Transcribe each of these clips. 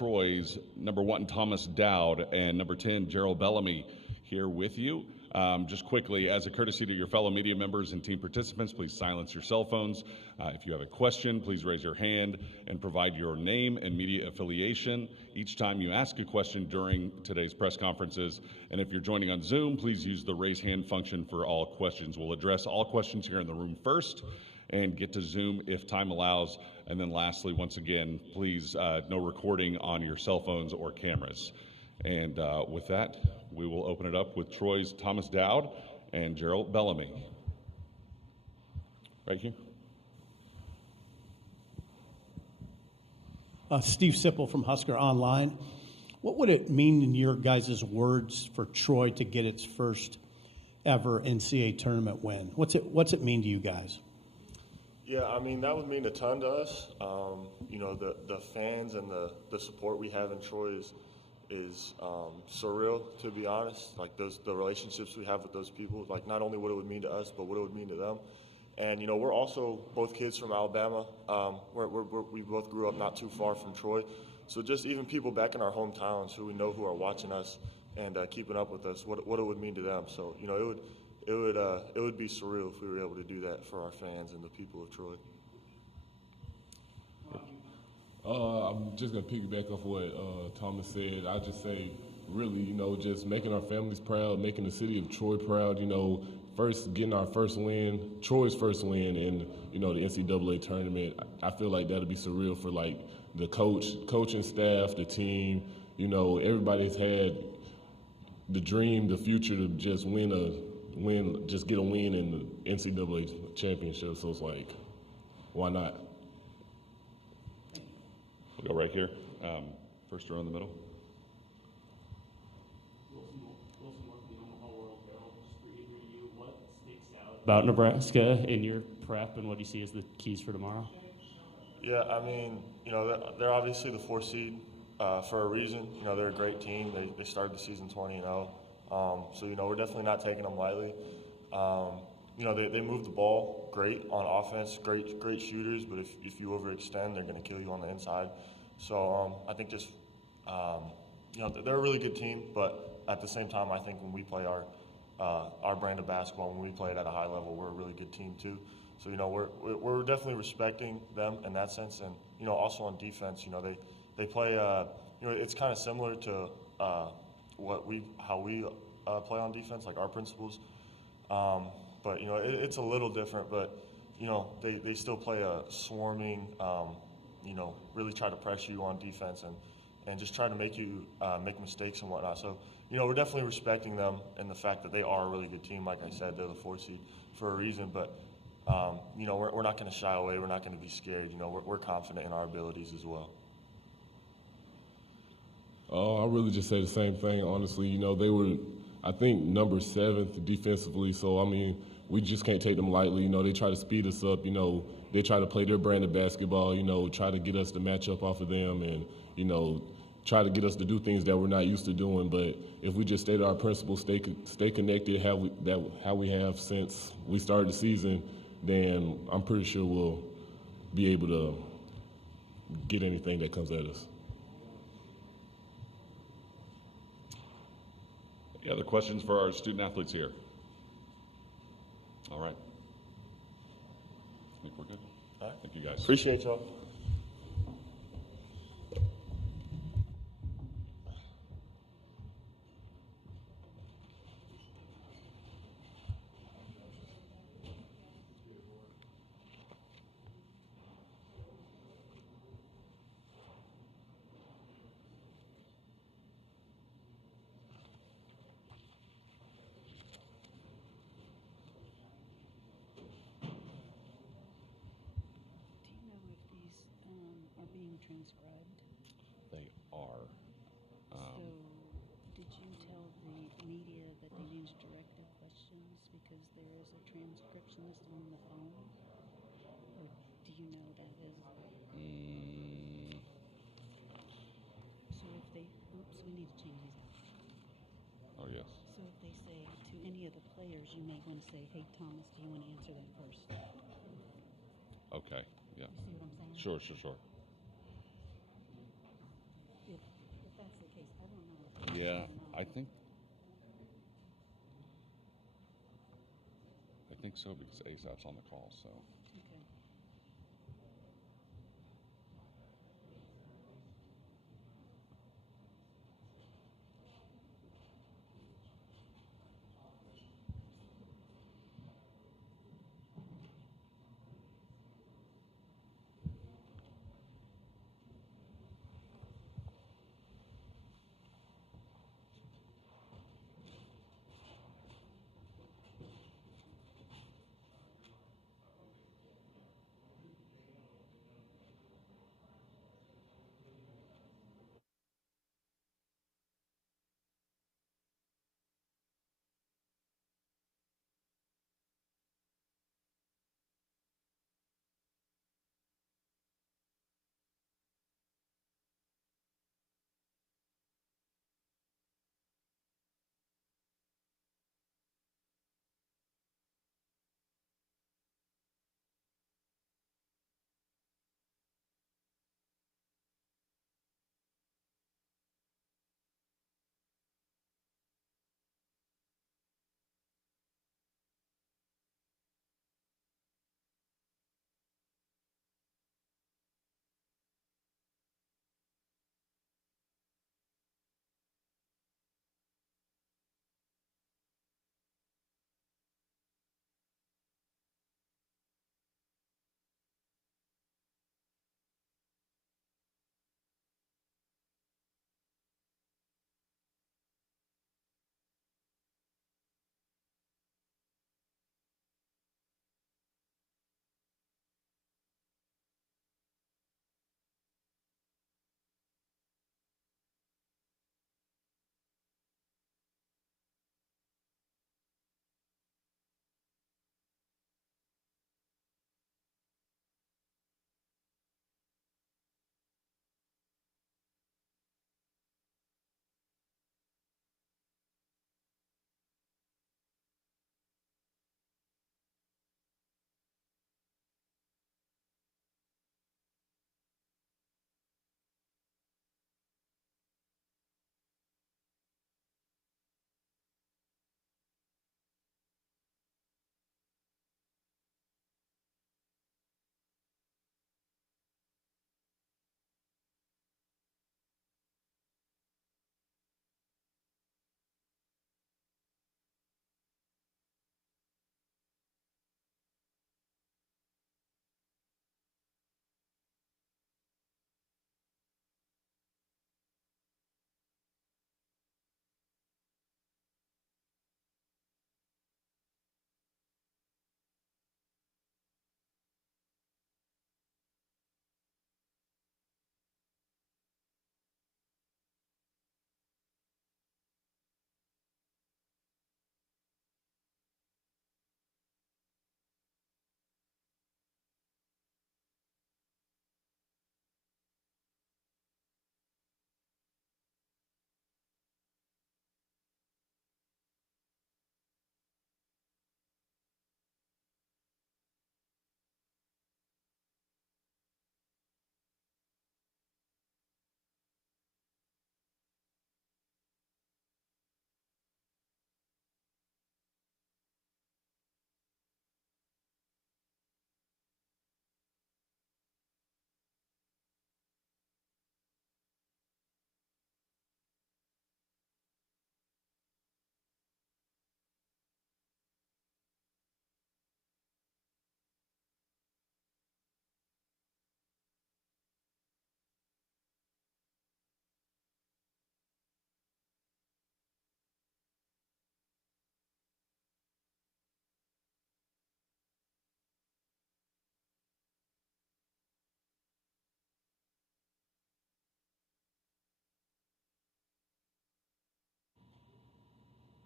Troy's number 1, Thomas Dowd, and number 10, Gerald Bellamy, here with you. Just quickly, as a courtesy to your fellow media members and team participants, please silence your cell phones. If you have a question, please raise your hand and provide your name and media affiliation each time you ask a question during today's press conferences. And if you're joining on Zoom, please use the raise hand function for all questions. We'll address all questions here in the room first and get to Zoom if time allows. And then lastly, once again, please no recording on your cell phones or cameras. And with that, we will open it up with Troy's Thomas Dowd and Gerald Bellamy. Right here. Steve Sipple from Husker Online. What would it mean in your guys' words for Troy to get its first ever NCAA tournament win? What's it mean to you guys? Yeah, I mean, that would mean a ton to us. The fans and the support we have in Troy is surreal, to be honest. Like the relationships we have with those people, like not only what it would mean to us, but what it would mean to them. And we're also both kids from Alabama. We both grew up not too far from Troy, so just even people back in our hometowns who we know who are watching us and keeping up with us, what it would mean to them. So it would be surreal if we were able to do that for our fans and the people of Troy. I'm just going to piggyback off what Thomas said. I just say, really, just making our families proud, making the city of Troy proud, first getting our first win, Troy's first win in, the NCAA tournament. I feel like that'll be surreal for, the coaching staff, the team. Everybody's had the dream, the future to just just get a win in the NCAA championship. So it's like, why not? We'll go right here. First row in the middle. About Nebraska in your prep, and what do you see as the keys for tomorrow? Yeah, I mean, they're obviously the 4 seed for a reason. They're a great team. They started the season 20-0. So we're definitely not taking them lightly. They move the ball great on offense, great shooters, but if you overextend, they're going to kill you on the inside. So I think just they're a really good team, but at the same time, I think when we play our brand of basketball, when we play it at a high level, we're a really good team too. So we're definitely respecting them in that sense, and also on defense, they play. It's kind of similar to how we play on defense, like our principles. But it's a little different. But they still play a swarming. Really try to pressure you on defense and just try to make you make mistakes and whatnot. So we're definitely respecting them and the fact that they are a really good team. Like I said, they're the 4 seed for a reason. But we're not going to shy away. We're not going to be scared. We're confident in our abilities as well. I really just say the same thing, honestly. They were, I think, number 7th defensively. So, I mean, we just can't take them lightly. They try to speed us up. They try to play their brand of basketball, try to get us to match up off of them and, try to get us to do things that we're not used to doing. But if we just stay to our principles, stay connected how we have since we started the season, then I'm pretty sure we'll be able to get anything that comes at us. Any other questions for our student athletes here? All right. I think we're good. All right. Thank you, guys. Appreciate y'all. Transcribed? They are. So, did you tell the media that they need to direct their questions because there is a transcriptionist on the phone? Or do you know that is? So if they, we need to change these out. Oh, yes. So if they say to any of the players, you may want to say, hey, Thomas, do you want to answer that first? Okay, yeah. You see what I'm saying? Sure. If case. I don't know. Yeah, I think so because ASAP's on the call. So Okay.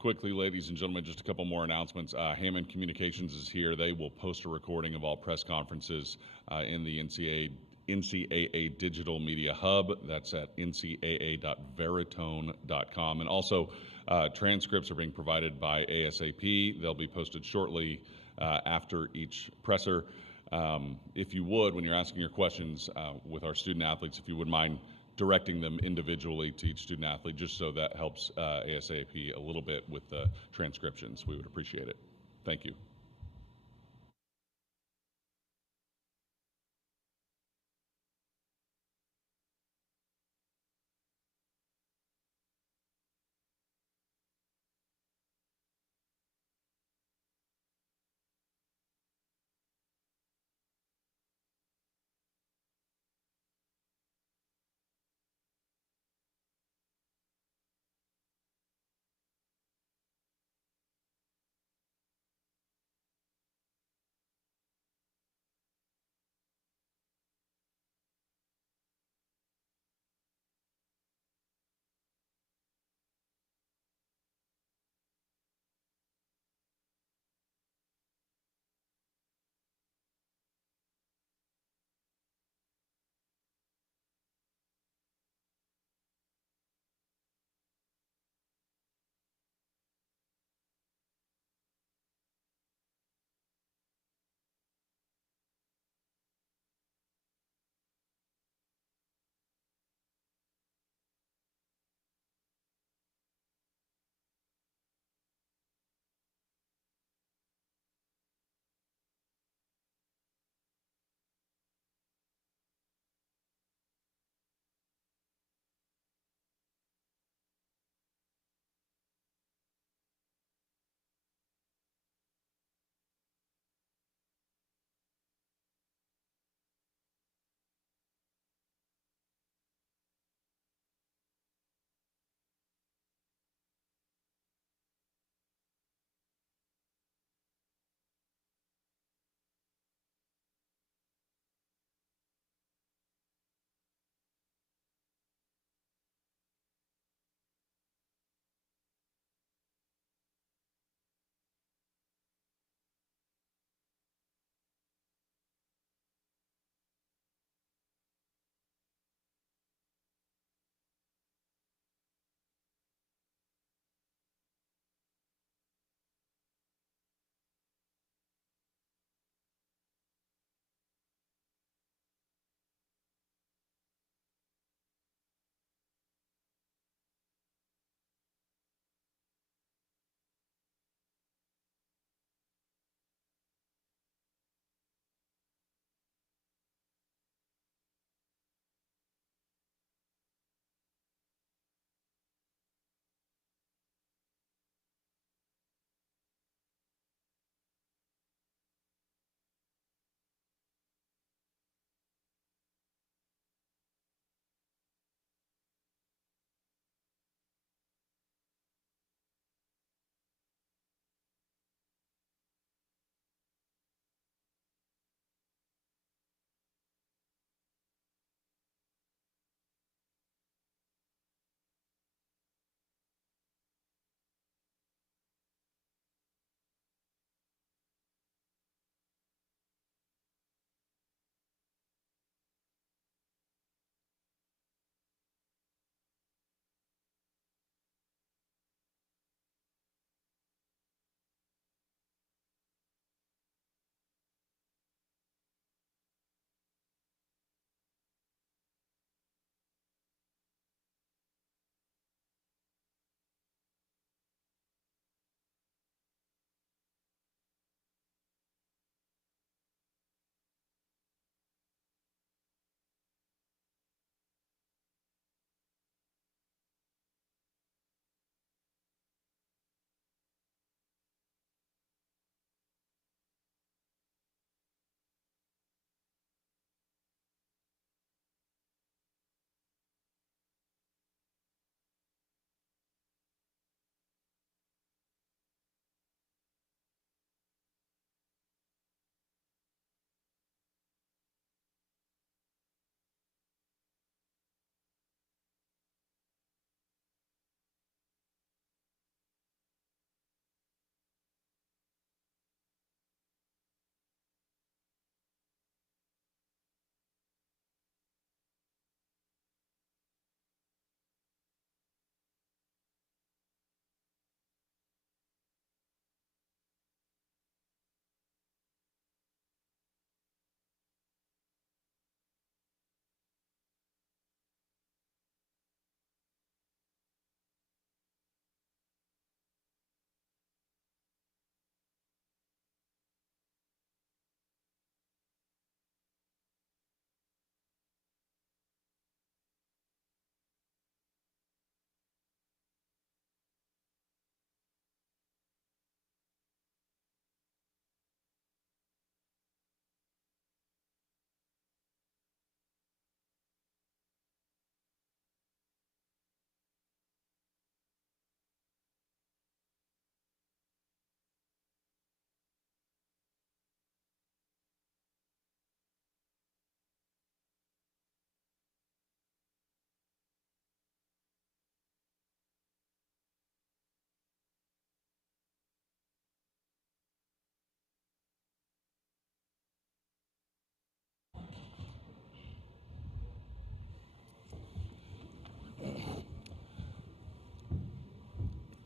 quickly, ladies and gentlemen, just a couple more announcements. Hammond Communications is here. They will post a recording of all press conferences in the NCAA Digital Media Hub. That's at ncaa.veritone.com. And also, transcripts are being provided by ASAP. They'll be posted shortly after each presser. If you would, when you're asking your questions with our student athletes, if you would mind directing them individually to each student athlete, just so that helps ASAP a little bit with the transcriptions. We would appreciate it. Thank you.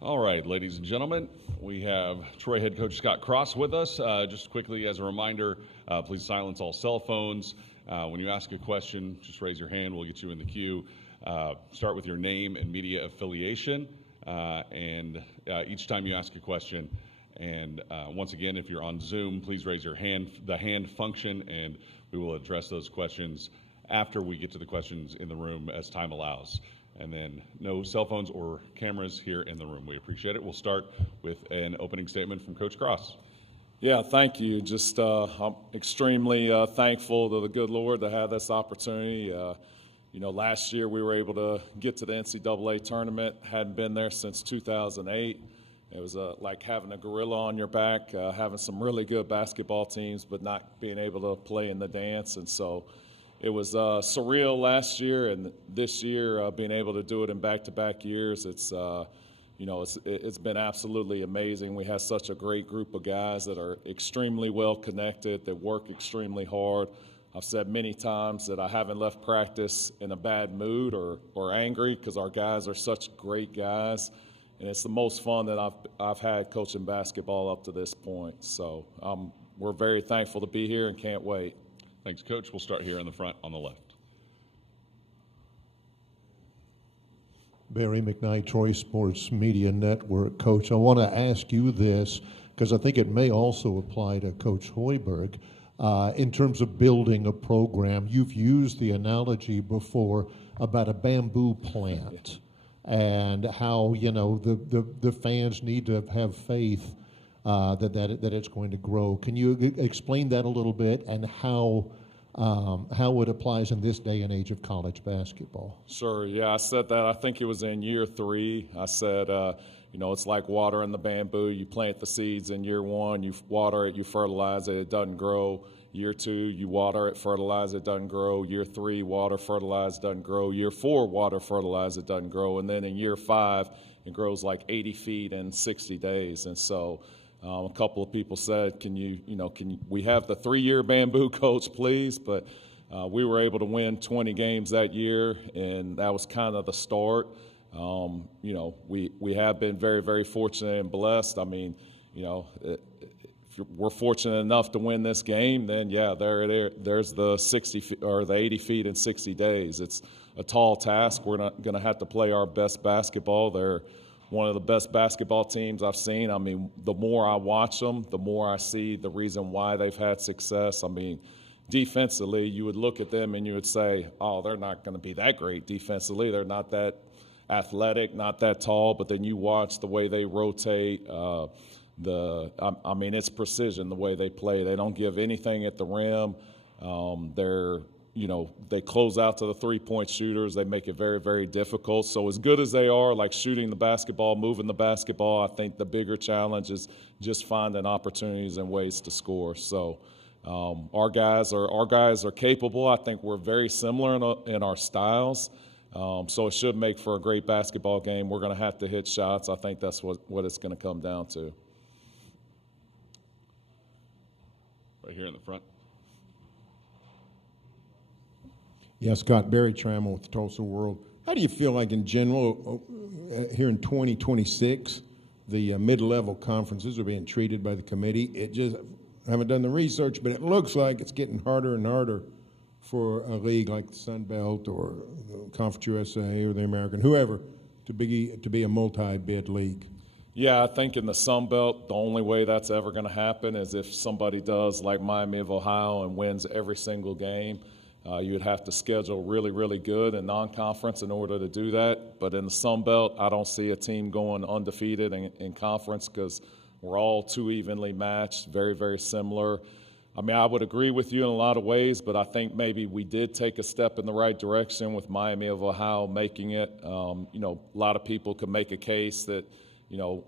All right, ladies and gentlemen, we have Troy head coach Scott Cross with us. Just quickly as a reminder, please silence all cell phones. When you ask a question, just raise your hand. We'll get you in the queue. Start with your name and media affiliation. And each time you ask a question, and once again, if you're on Zoom, please raise your hand, the hand function, and we will address those questions after we get to the questions in the room as time allows. And then no cell phones or cameras here in the room. We appreciate it. We'll start with an opening statement from Coach Cross. Yeah, thank you. Just I'm extremely thankful to the good Lord to have this opportunity. Last year we were able to get to the NCAA tournament. Hadn't been there since 2008. It was like having a gorilla on your back, having some really good basketball teams, but not being able to play in the dance. And so it was surreal last year, and this year being able to do it in back-to-back years, it's been absolutely amazing. We have such a great group of guys that are extremely well connected, that work extremely hard. I've said many times that I haven't left practice in a bad mood or angry because our guys are such great guys, and it's the most fun that I've had coaching basketball up to this point. So we're very thankful to be here and can't wait. Thanks, Coach. We'll start here in the front on the left. Barry McKnight, Troy Sports Media Network. Coach, I want to ask you this because I think it may also apply to Coach Hoiberg. In terms of building a program, you've used the analogy before about a bamboo plant and how, the fans need to have faith that it's going to grow. Can you explain that a little bit and how it applies in this day and age of college basketball? Sure, yeah, I said that. I think it was in year 3. I said, it's like watering the bamboo. You plant the seeds in year 1, you water it, you fertilize it, it doesn't grow. Year 2, you water it, fertilize it, doesn't grow. Year 3, water, fertilize, doesn't grow. Year 4, water, fertilize, it doesn't grow. And then in year 5, it grows like 80 feet in 60 days. And so a couple of people said, can we have the 3-year bamboo, coach, please? But we were able to win 20 games that year, and that was kind of the start. We have been very, very fortunate and blessed. I mean, if we're fortunate enough to win this game, then yeah, there's the 60 feet, or the 80 feet in 60 days. It's a tall task. We're not going to have to play our best basketball. They're one of the best basketball teams I've seen. I mean, the more I watch them, the more I see the reason why they've had success. I mean, defensively, you would look at them and you would say, oh, they're not going to be that great defensively. They're not that athletic, not that tall. But then you watch the way they rotate. It's precision the way they play. They don't give anything at the rim. They close out to the three-point shooters. They make it very, very difficult. So as good as they are, like shooting the basketball, moving the basketball, I think the bigger challenge is just finding opportunities and ways to score. So our guys are capable. I think we're very similar in our styles. So it should make for a great basketball game. We're going to have to hit shots. I think that's what it's going to come down to. Right here in the front. Yeah, Scott, Barry Trammell with the Tulsa World. How do you feel like in general here in 2026, the mid-level conferences are being treated by the committee? I haven't done the research, but it looks like it's getting harder and harder for a league like the Sun Belt or the Conference USA or the American, whoever, to be a multi-bid league. Yeah, I think in the Sun Belt, the only way that's ever going to happen is if somebody does like Miami of Ohio and wins every single game. You would have to schedule really, really good in non-conference in order to do that. But in the Sun Belt, I don't see a team going undefeated in conference because we're all too evenly matched, very, very similar. I mean, I would agree with you in a lot of ways, but I think maybe we did take a step in the right direction with Miami of Ohio making it. A lot of people could make a case that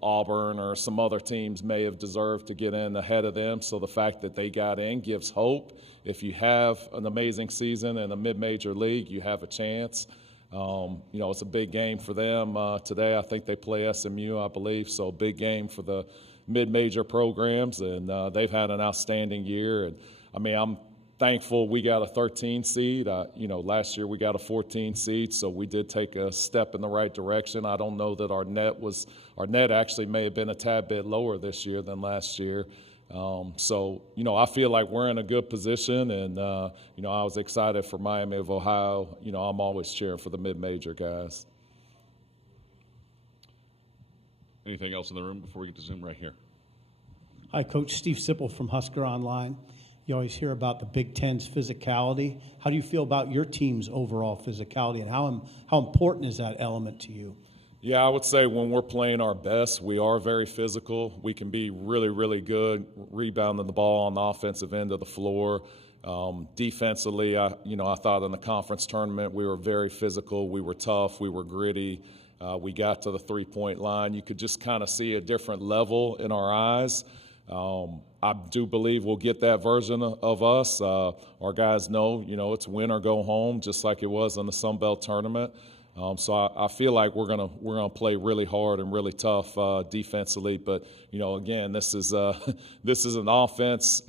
Auburn or some other teams may have deserved to get in ahead of them. So the fact that they got in gives hope. If you have an amazing season in a mid-major league, you have a chance. It's a big game for them today. I think they play SMU, I believe. So big game for the mid-major programs, and they've had an outstanding year. And I mean, I'm thankful we got a 13 seed. Last year we got a 14 seed, so we did take a step in the right direction. I don't know that our net actually may have been a tad bit lower this year than last year. I feel like we're in a good position, and, I was excited for Miami of Ohio. I'm always cheering for the mid-major guys. Anything else in the room before we get to Zoom right here? Hi, Coach. Steve Sipple from Husker Online. You always hear about the Big Ten's physicality. How do you feel about your team's overall physicality, and how important is that element to you? Yeah, I would say when we're playing our best, we are very physical. We can be really, really good rebounding the ball on the offensive end of the floor. Defensively, I thought in the conference tournament we were very physical. We were tough. We were gritty. We got to the three-point line. You could just kind of see a different level in our eyes. I do believe we'll get that version of us. Our guys know, it's win or go home, just like it was in the Sun Belt tournament. So I feel like we're gonna play really hard and really tough defensively. But again, this is an offense.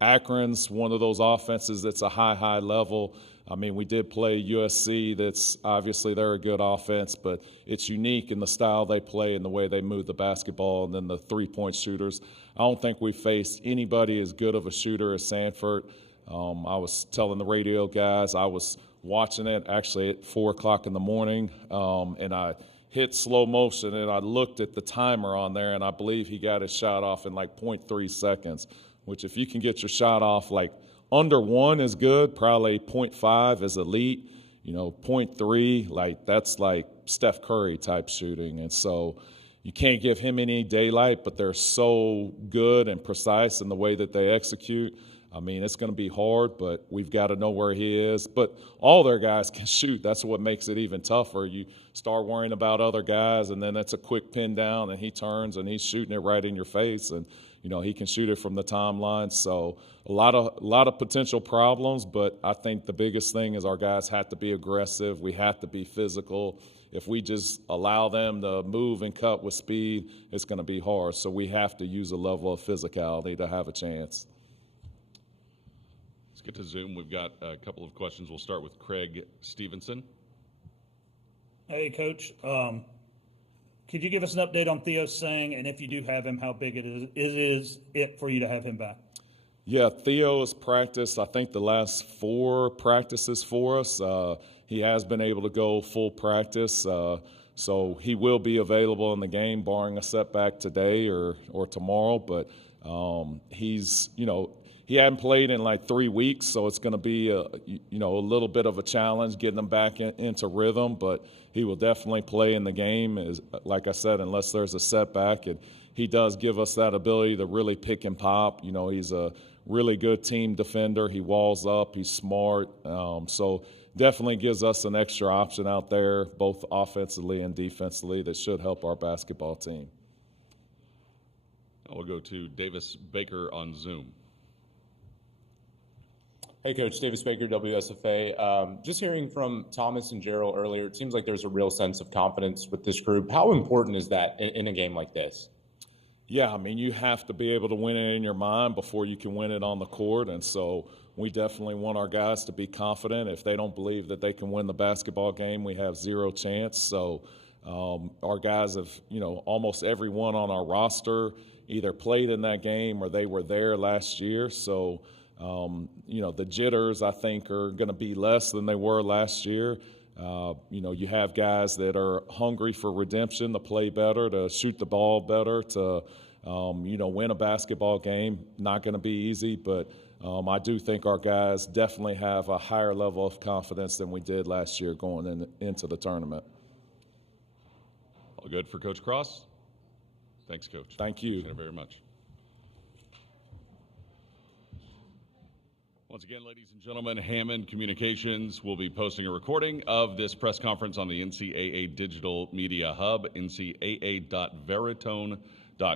Akron's one of those offenses that's a high level. I mean, we did play USC. That's obviously they're a good offense, but it's unique in the style they play and the way they move the basketball, and then the three-point shooters. I don't think we faced anybody as good of a shooter as Sanford. I was telling the radio guys, I was watching it actually at 4 o'clock in the morning, and I hit slow motion, and I looked at the timer on there, and I believe he got his shot off in like 0.3 seconds, which if you can get your shot off like under 1 is good, probably 0.5 is elite, 0.3, like that's like Steph Curry type shooting. And so you can't give him any daylight, but they're so good and precise in the way that they execute. I mean, it's going to be hard, but we've got to know where he is. But all their guys can shoot. That's what makes it even tougher. You start worrying about other guys, and then it's a quick pin down, and he turns, and he's shooting it right in your face. And, he can shoot it from the timeline. So a lot of potential problems, but I think the biggest thing is our guys have to be aggressive. We have to be physical. If we just allow them to move and cut with speed, it's going to be hard. So we have to use a level of physicality to have a chance. Let's get to Zoom. We've got a couple of questions. We'll start with Craig Stevenson. Hey, Coach. Could you give us an update on Theo Sang, and if you do have him, how big it is for you to have him back? Yeah, Theo has practiced, I think, the last 4 practices for us. He has been able to go full practice, so he will be available in the game, barring a setback today or tomorrow. But he's, he hadn't played in like 3 weeks, so it's going to be a little bit of a challenge getting him back into rhythm. But he will definitely play in the game, like I said, unless there's a setback. And he does give us that ability to really pick and pop. He's a really good team defender. He walls up. He's smart. So definitely gives us an extra option out there, both offensively and defensively, that should help our basketball team. We'll go to Davis Baker on Zoom. Hey, Coach. Davis Baker, WSFA. Just hearing from Thomas and Gerald earlier, it seems like there's a real sense of confidence with this group. How important is that in a game like this? Yeah, I mean, you have to be able to win it in your mind before you can win it on the court. And so we definitely want our guys to be confident. If they don't believe that they can win the basketball game, we have zero chance. So our guys have, almost everyone on our roster either played in that game or they were there last year. So the jitters, I think, are going to be less than they were last year. You have guys that are hungry for redemption, to play better, to shoot the ball better, to, win a basketball game. Not going to be easy, but I do think our guys definitely have a higher level of confidence than we did last year going into the tournament. All good for Coach Cross? Thanks, Coach. Thank you. Appreciate it very much. Once again, ladies and gentlemen, Hammond Communications will be posting a recording of this press conference on the NCAA Digital Media Hub, ncaa.veritone.com.